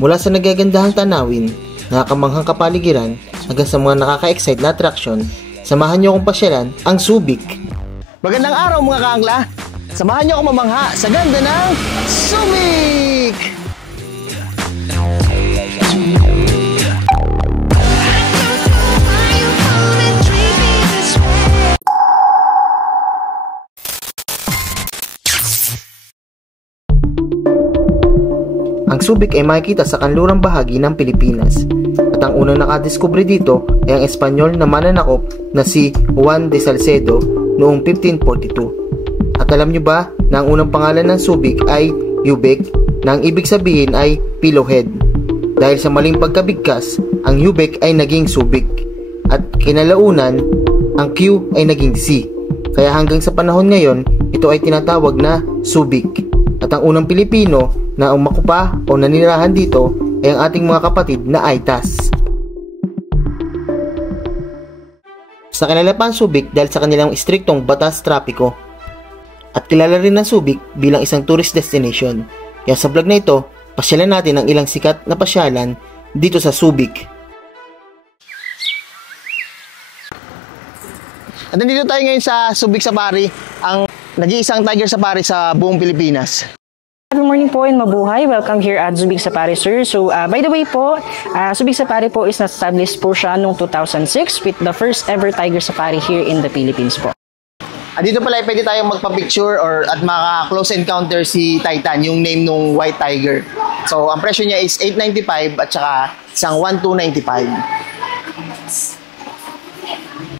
Mula sa nagagandahang tanawin, nakakamanghang kapaligiran, hanggang sa mga nakaka-excite na atraksyon, samahan niyo akong pasyalan ang Subic. Magandang araw mga kaangla! Samahan niyo akong mamangha sa ganda ng Subic! Ang Subic ay makikita sa kanlurang bahagi ng Pilipinas at ang unang nakadiskubre dito ay ang Espanyol na mananakop na si Juan de Salcedo noong 1542. At alam nyo ba na ang unang pangalan ng Subic ay Ubic na ang ibig sabihin ay Pillowhead. Dahil sa maling pagkabigkas, ang Ubic ay naging Subic at kinalaunan ang Q ay naging C. Kaya hanggang sa panahon ngayon, ito ay tinatawag na Subic. At ang unang Pilipino na umakupa o nanirahan dito ay ang ating mga kapatid na Aitas. Sa kanila pa ang Subic dahil sa kanilang istriktong batas trapiko. At kilala rin ng Subic bilang isang tourist destination. Kaya sa vlog na ito, pasyalan natin ang ilang sikat na pasyalan dito sa Subic. At nandito tayo ngayon sa Subic Safari, ang nag-iisang tiger safari sa buong Pilipinas. Good morning po and mabuhay. Welcome here at Subic Safari, sir. So, by the way po, Subic Safari po is na-establish po siya noong 2006 with the first ever tiger safari here in the Philippines po. Dito pala pwede tayong magpa-picture or at maka-close encounter si Titan, yung name nung white tiger. So, ang presyo niya is 895 at saka isang 1295.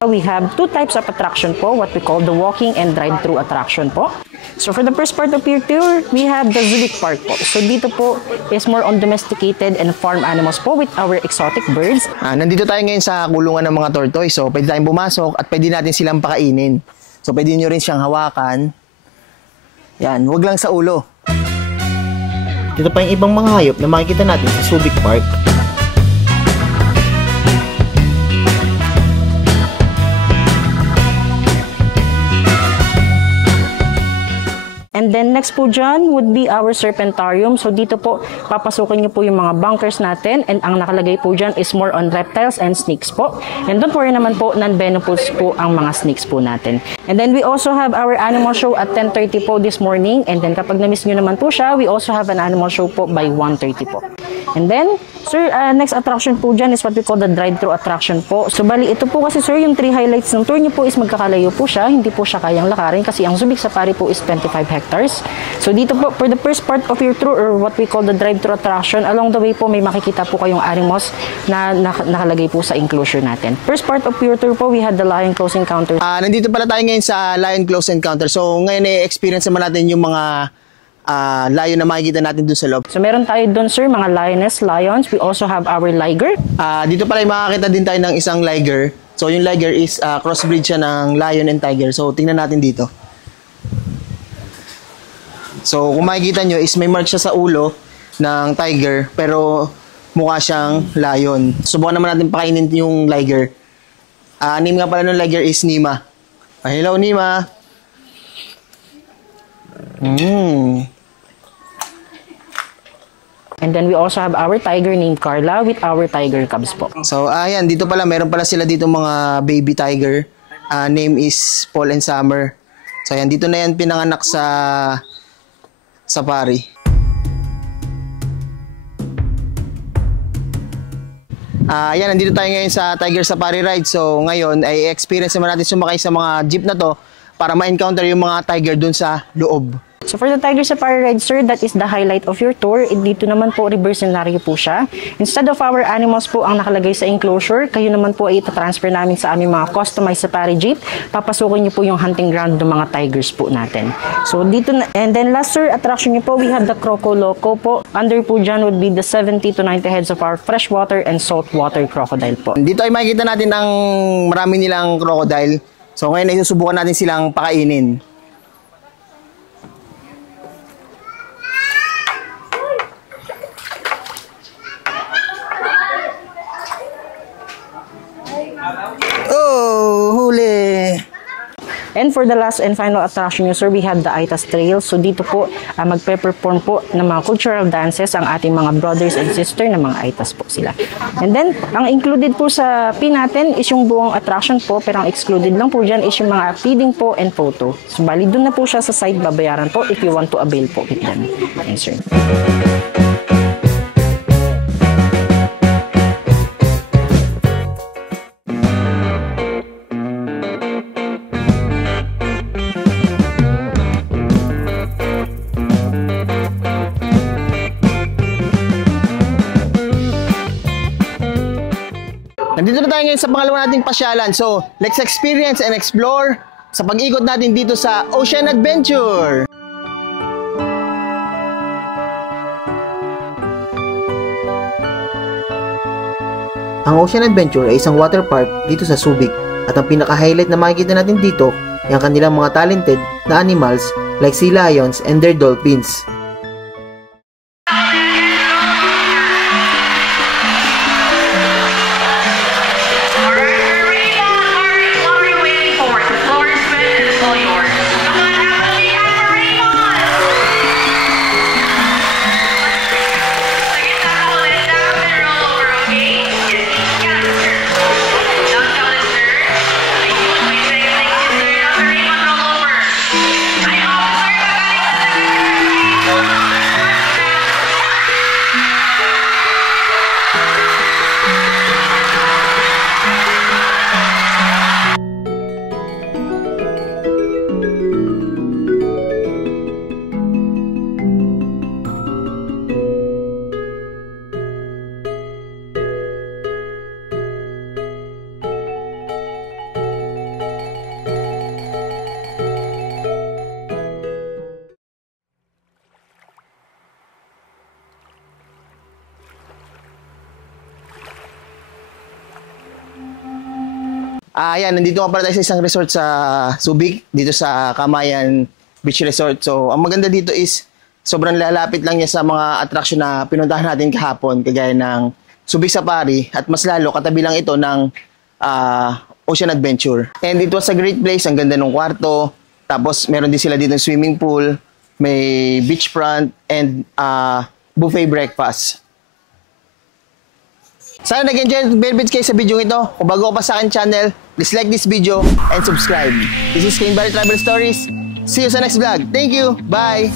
We have two types of attraction po, what we call the walking and drive-through attraction po. So for the first part of your tour, we have the Subic Park po. So dito po is more on domesticated and farm animals po with our exotic birds. Nandito tayo ngayon sa kulungan ng mga tortoise. So pwede tayong pumasok at pwede natin silang pakainin. So pwede nyo rin siyang hawakan. Yan, wag lang sa ulo. Dito pa yung ibang mga hayop na makikita natin sa Subic Park. And then next po dyan would be our Serpentarium. So dito po, papasukin niyo po yung mga bunkers natin and ang nakalagay po dyan is more on reptiles and snakes po. And don't worry naman po, non-venomous po ang mga snakes po natin. And then we also have our animal show at 10:30 po this morning. And then kapag na-miss nyo naman po siya, we also have an animal show po by 1:30 po. And then, sir, next attraction po dyan is what we call the drive-through attraction po. So bali, ito po kasi sir, yung 3 highlights ng tour nyo po is magkakalayo po siya. Hindi po siya kayang lakarin kasi ang Subic Safari po is 25 hectares. So dito po, for the first part of your tour or what we call the drive-through attraction, along the way po may makikita po kayong animals na nakalagay po sa enclosure natin. First part of your tour po, we had the lion close encounter. Nandito pala tayo ngayon sa lion close encounter. So ngayon experience naman natin yung mga lion na makikita natin doon sa loob. So meron tayo doon sir, mga lioness, lions. We also have our liger. Dito pala makakita din tayo ng isang liger. So yung liger is crossbreed siya ng lion and tiger. So tingnan natin dito. So kung makikita nyo is may mark siya sa ulo ng tiger pero mukha siyang lion. Subukan naman natin pakainin yung liger. Name nga pala ng liger is Nima. Hello Nima. And then we also have our tiger named Carla with our tiger cubs po. So ayan, dito pala meron pala sila dito mga baby tiger. Name is Paul and Summer. So ayan, dito na yan pinanganak sa safari. Ayan, nandito tayo ngayon sa Tiger Safari Ride. So ngayon ay experience naman natin sumakay sa mga jeep na to para ma-encounter yung mga tiger dun sa loob. So for the Tiger Safari Ride, sir, that is the highlight of your tour. Dito naman po, reverse scenario po siya. Instead of our animals po ang nakalagay sa enclosure, kayo naman po ay itatransfer namin sa aming mga customized safari jeep. Papasukin niyo po yung hunting ground ng mga tigers po natin. So dito na, and then last sir, attraction niyo po, we have the Croco Loco po. Under po dyan would be the 70 to 90 heads of our freshwater and saltwater crocodile po. Dito ay makikita natin ang marami nilang crocodile. So ngayon ay susubukan natin silang pakainin. And for the last and final attraction nyo, sir, we have the Aitas Trail. So dito po, magpe-perform po ng mga cultural dances ang ating mga brothers and sister na mga Aitas po sila. And then, ang included po sa fee natin is yung buong attraction po, pero ang excluded lang po dyan is yung mga feeding po and photo. So bali, dun na po siya sa site, babayaran po if you want to avail po with them. Yes, sir. Nandito na tayo ngayon sa pangalawa nating pasyalan. So, let's experience and explore sa pag-ikot natin dito sa Ocean Adventure. Ang Ocean Adventure ay isang water park dito sa Subic at ang pinaka-highlight na makikita natin dito ay ang kanilang mga talented na animals like sea lions and their dolphins. Ayan, nandito nga pala tayo sa isang resort sa Subic, dito sa Camayan Beach Resort. So, ang maganda dito is sobrang lalapit lang niya sa mga attraction na pinuntahan natin kahapon, kagaya ng Subic Safari, at mas lalo katabi lang ito ng Ocean Adventure. And it was a great place, ang ganda ng kwarto, tapos meron din sila dito ng swimming pool, may beachfront, and buffet breakfast. Sana nag-enjoy at benefits kayo sa video ito. Kung bago ka pa sa akin channel, please like this video and subscribe. This is King Barry Travel Stories. See you sa next vlog. Thank you. Bye!